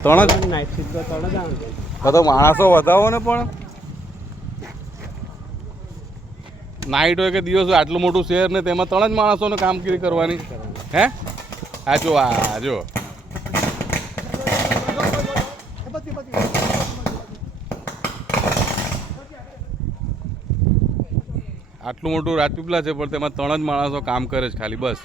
ત્રણ જ night shift તો 3 જ આવે તો માણસો વધાવો ને પણ નાઇટ હોય કે દિવસ હોય આટલું મોટું શહેર ને તેમાં 3 જ માણસોને કામગીરી કરવાની હે આ જો આટલું મોટું રાજપીપળા છે પણ તેમાં 3 જ માણસો કામ કરે છે ખાલી બસ